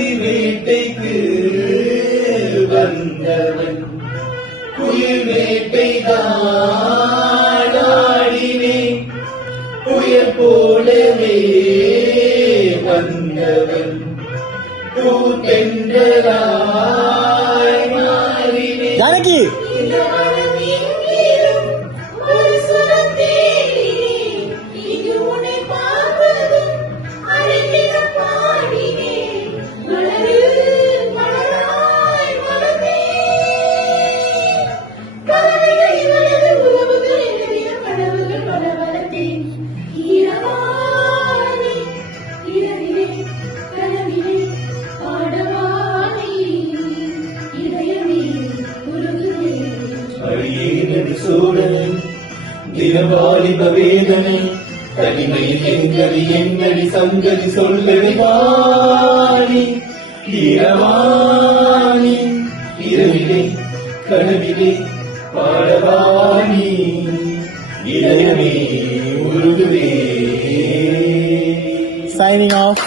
உயிர் வேட்டைக்கு வந்தவன் உயிர் வேட்டைதான் ஆடினேன் உயிர் போலவே வந்தவன் பூத்தென்றலாய் மாறினேன். ஜானகி சூழலை தினவாலிப வேதனை தனிமையில் எங்கடி சங்கதி சொல்லடி வாணி இரவாணி இரவிலே கனவிலே பாடவாணி இதயமே உருகுவே. Signing off.